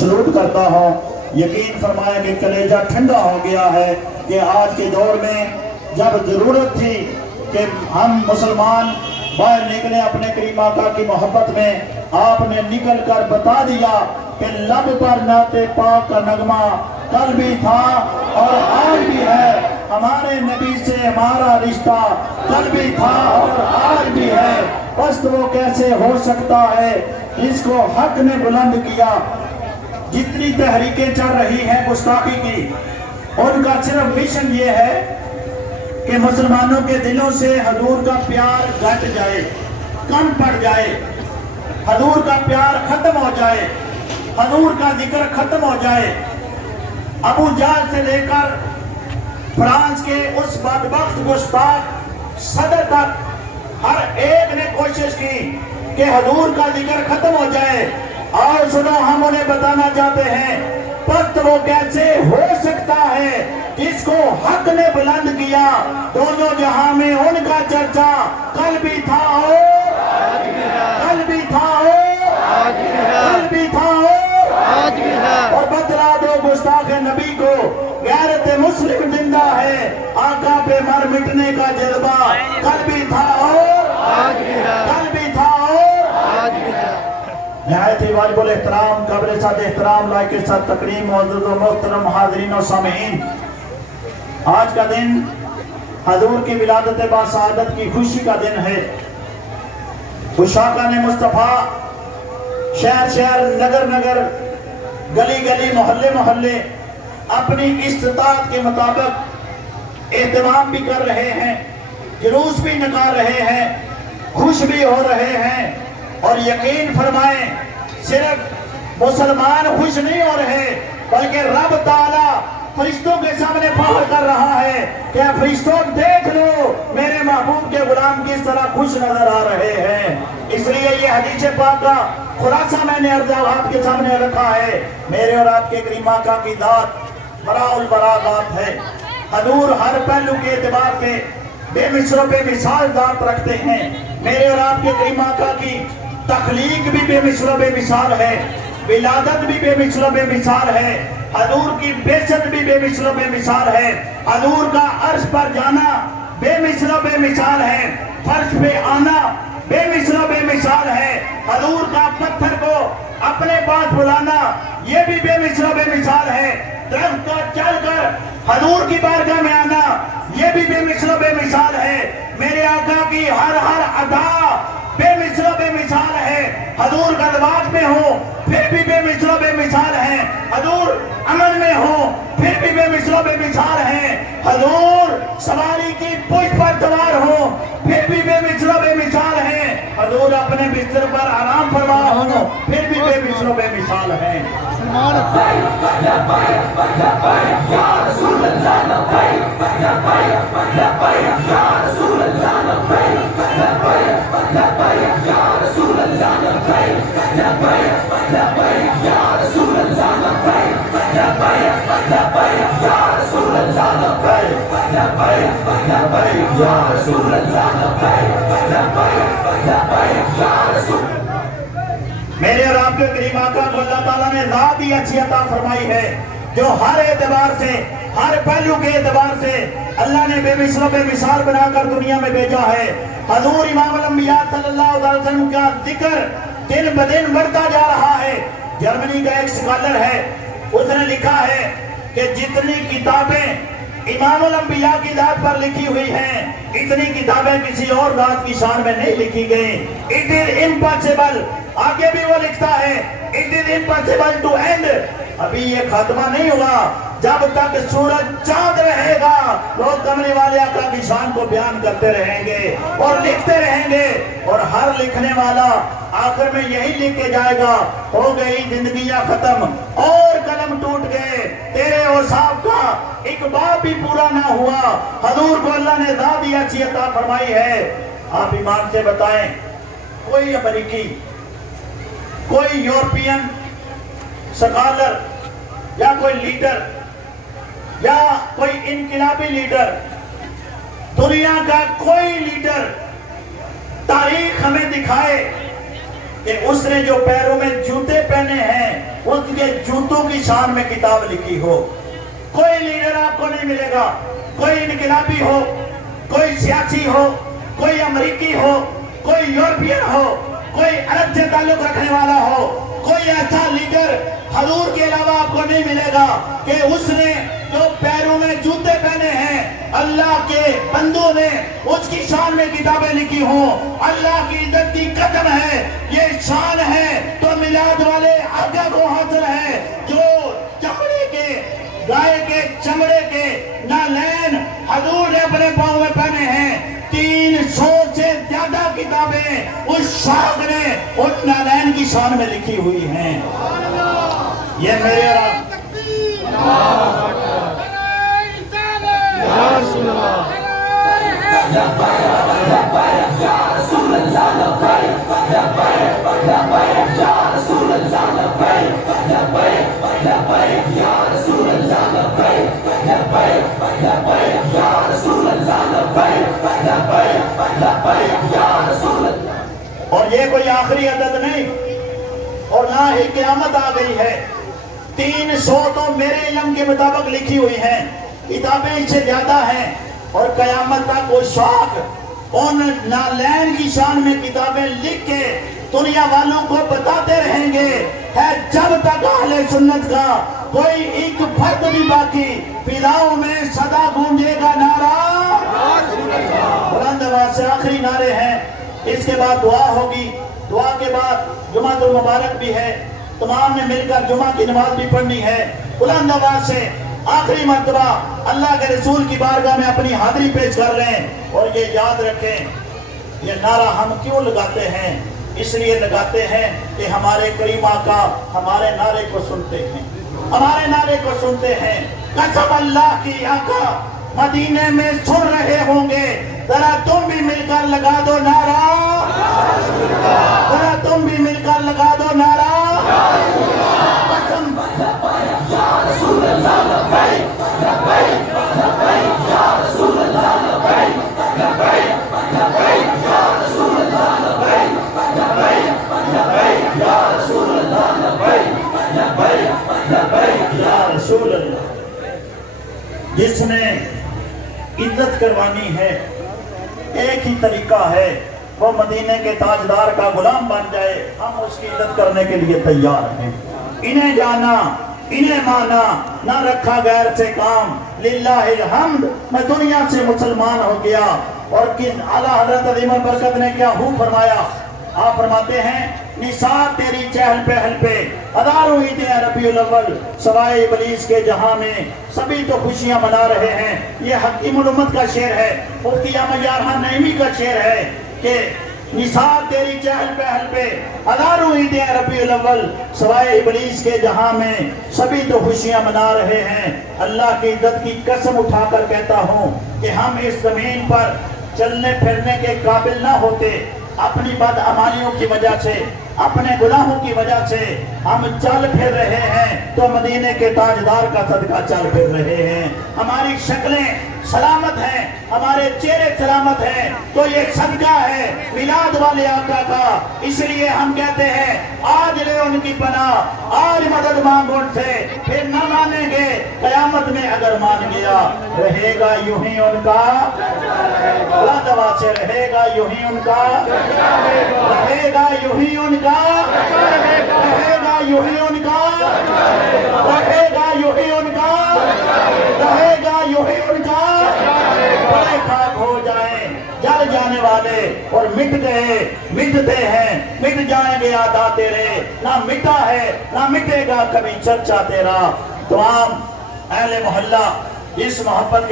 Salute करता हूँ। यकीन फरमाया कि कलेजा ठंडा हो गया है कि आज के दौर में जब ज़रूरत थी कि हम मुसलमान बाहर निकले अपने करीम आका की मोहब्बत में, आपने निकल कर बता दिया कि लब पर नाते पाक का नगमा कल भी था और आज भी है। हमारे नबी से हमारा रिश्ता कल भी था और आज भी है। बस तो वो कैसे हो सकता है जिसको हक ने बुलंद किया। जितनी तहरीकें चल रही हैं गुस्ताखी की, उनका सिर्फ मिशन ये है कि मुसलमानों के दिलों से हजूर का प्यार घट जाए, कम पड़ जाए, हजूर का प्यार खत्म हो जाए, हजूर का जिक्र खत्म हो जाए। अबू जहल से लेकर फ्रांस के उस बदबख्त गुस्ताख सदर तक हर एक ने कोशिश की कि हजूर का जिक्र खत्म हो जाए। और सुनो, हम उन्हें बताना चाहते हैं, पस्त वो कैसे हो सकता है जिसको हक ने बुलंद किया। दोनों जहां में उनका चर्चा कल भी था और कल भी था और कल भी था और आज भी है। और बतला दो गुस्ताख नबी को, गैरत मुस्लिम जिंदा है, आका पे मर मिटने का जज्बा कल भी था और आज भी है, कल भी था और आज भी है। निहायत ही वाजिबुल एहतराम, काबिल साद एहतराम, लायक साद तकरीम, मुअज़्ज़ज़ व मोहतरम हाज़रीन और सामीईन, आज का दिन हजूर की विलादत बासआदत की खुशी का दिन है। उशाका ने मुस्तफ़ा शहर शहर, नगर नगर, गली गली, मोहल्ले मोहल्ले अपनी इस्तिताअत के मुताबिक एहतमाम भी कर रहे हैं, जुलूस भी निकाल रहे हैं, खुश भी हो रहे हैं। और यकीन फरमाएं, सिर्फ मुसलमान खुश नहीं हो रहे बल्कि रब ताला फरिश्तों के सामने फख्र कर रहा है कि फरिश्तों देख लो मेरे महबूब के गुलाम किस तरह खुश नजर आ रहे हैं। इसलिए ये हदीस पाक का खुलासा मैंने अर्ज़ आपके सामने रखा है। मेरे और आपके करीम आका की दात बराउल बरा दात है। हजूर हर पहलू के एतबार से बेमिसल बेमिसाल दात रखते हैं। मेरे और आपके करीम आका की तख्लीक भी बेमिसल बेमिसाल है, विलादत भी बेमिसल बेमिसाल है, हजूर की बेइज्जत भी बेमिसल बेमिसाल है, हजूर का अर्श पर जाना बेमिसल बेमिसाल है, फर्श पे आना बेमिसल बेमिसाल है, हजूर का पत्थर को अपने पास बुलाना ये भी बेमिसल बेमिसाल है, दरख्त का चलकर हजूर की बारगाह में आना ये भी बेमिसल बेमिसाल है। मेरे आका की हर हर अदा बेमिसल बेमिसाल है। हजूर गज़वात में हो फिर भी बेमिसल बेमिसाल है, हजूर अमन में हो फिर भी बेमिसल बेमिसाल है, हजूर सवारी की पुष्प पर सवार हो फिर भी बेमिसल बेमिसाल है, हजूर अपने बिस्तर पर आराम फरमा हो फिर भी बेमिसल बेमिसाल है। मेरे और आपके करीम आका को अल्लाह ताला ने रात ही अच्छी अता फरमाई है, जो हर एतबार से, हर पहलू के एतबार से अल्लाह ने बेमिसल बेमिसाल बनाकर दुनिया में भेजा है। हजूर इमाम अल-अंबिया सल्लल्लाहु अलैहि वसल्लम का जिक्र दिन ब दिन बढ़ता जा रहा है। जर्मनी का एक स्कॉलर है, उसने लिखा है कि जितनी किताबें इमाम अल-अंबिया की जात पर लिखी हुई हैं, इतनी किताबें किसी और जात की शान में नहीं लिखी गई। इट इज इम्पॉसिबल, आगे भी वो लिखता है, it is impossible to end, अभी ये खात्मा नहीं हुआ, जब तक सूरज चांद रहेगा लोग कमरे वाले आका की शान को बयान करते रहेंगे और लिखते रहेंगे। और हर लिखने वाला आखिर में यही लिख के जाएगा, हो गई जिंदगियां खत्म और कलम टूट गए, तेरे औसाफ का एक बाब भी पूरा ना हुआ। हजूर को अल्लाह ने ज़ात अच्छी अता फरमाई है। आप ईमान से बताएं, कोई अमेरिकी, कोई यूरोपियन स्कॉलर या कोई लीडर या कोई इनकलाबी लीडर, दुनिया का कोई लीडर तारीख हमें दिखाए کہ اس نے جو پیروں میں جوتے پہنے ہیں ان کے جوتوں کی شان میں کتاب لکھی ہو۔ کوئی لیڈر آپ کو نہیں ملے گا، کوئی انقلابی ہو، کوئی سیاسی ہو، کوئی امریکی ہو، کوئی یورپین ہو، کوئی عرب سے تعلق رکھنے والا ہو، کوئی ایسا لیڈر حضور کے علاوہ آپ کو نہیں ملے گا کہ اس نے جو پیروں میں جوتے پہنے ہیں اللہ کے بندوں نے اس کی شان میں کتابیں لکھی ہوں۔ اللہ کی عزت کی قسم ہے یہ شان ہے تو میلاد والے آقا کو حاصل ہے جو چمڑے کے، گائے کے چمڑے کے نالین حضور نے اپنے پاؤں میں پہنے ہیں۔ 300 سے زیادہ کتابیں اس شاخ نے ان نالین کی شان میں لکھی ہوئی ہیں۔ یہ میرے اور یہ کوئی آخری عدد نہیں اور نہ ہی قیامت آ گئی ہے۔ 300 تو میرے علم کے مطابق لکھی ہوئی ہیں، کتابیں اس سے زیادہ ہیں، اور قیامت تک وہ شاخ ان نالین کی شان میں کتابیں لکھ کے دنیا والوں کو بتاتے رہیں گے ہے جب تک اہل سنت کا کوئی ایک فرد بھی باقی فضاؤں میں صدا گونجے گا نعرہ بلند آواز سے۔ آخری نعرے ہیں، اس کے بعد دعا ہوگی، دعا کے بعد جمعہ المبارک بھی ہے، تمام نے مل کر جمعہ کی نماز بھی پڑھنی ہے۔ بلند آواز سے آخری مرتبہ اللہ کے رسول کی بارگاہ میں اپنی حاضری پیش کر رہے ہیں، اور یہ یاد رکھیں یہ نعرہ ہم کیوں لگاتے ہیں؟ اس لیے لگاتے ہیں کہ ہمارے کریم آقا ہمارے نعرے کو سنتے ہیں، ہمارے نعرے کو سنتے ہیں۔ قسم اللہ کی آقا مدینے میں سن رہے ہوں گے، ذرا تم بھی مل کر لگا دو نعرہ، ذرا تم بھی مل کر لگا دو نعرہ۔ قسم یا رسول اللہ لبیک لبیک لبیک یا رسول اللہ لبیک لبیک لبیک یا رسول اللہ لبیک لبیک لبیک یا رسول اللہ لبیک لبیک لبیک یا رسول اللہ۔ جس نے عزت کروانی ہے ایک ہی طریقہ ہے، وہ مدینے کے تاجدار کا غلام بن جائے، ہم اس کی عزت کرنے کے لیے تیار ہیں۔ انہیں جانا، انہیں مانا، نہ رکھا غیر سے کام، للہ الحمد میں دنیا سے مسلمان ہو گیا۔ اور کس اعلیٰ حضرت عظیم برکت نے کیا ہو فرمایا؟ آپ فرماتے ہیں نثار تیری چہل پہل پہ ہزاروں عیدیں ربیع الاول، سوائے ابلیس کے جہاں میں سبھی تو خوشیاں منا رہے ہیں۔ یہ حکیم الامت کا شعر ہے، مفتی احمد یارحیٰ نعیمی کا شعر ہے کہ نثار تیری چہل پہل پہ ہزاروں عیدیں ربیع الاول، سوائے ابلیس کے جہاں میں سبھی تو خوشیاں منا رہے ہیں۔ اللہ کی عزت کی قسم اٹھا کر کہتا ہوں کہ ہم اس زمین پر چلنے پھرنے کے قابل نہ ہوتے، اپنی بدعمالیوں کی وجہ سے، اپنے گناہوں کی وجہ سے ہم چل پھر رہے ہیں تو مدینے کے تاجدار کا صدقہ چل پھر رہے ہیں۔ ہماری شکلیں سلامت ہیں، ہمارے چہرے سلامت ہیں تو یہ صدقہ ہے میلاد والے آقا کا۔ اس لیے ہم کہتے ہیں آج لے ان کی پناہ، آج مدد مانگ ان سے، پھر نہ مانیں گے قیامت میں اگر مان گیا۔ رہے گا یوں ہی ان کا، بلند آواز سے رہے گا یوں ہی ان کا، رہے گا یوں ہی ان کا، رہے گا یوں ہی ان کا، رہے گا یوں ہی ان کا، رہے گا یوں ہی ان کا۔ بڑے خاک ہو جائیں جل جانے والے اور مٹ گئے مٹتے ہیں، مٹ جائیں گے عطا تیرے، نہ مٹا ہے نہ مٹے گا کبھی چرچا تیرا۔ تمام اہل محلہ اس محبت کے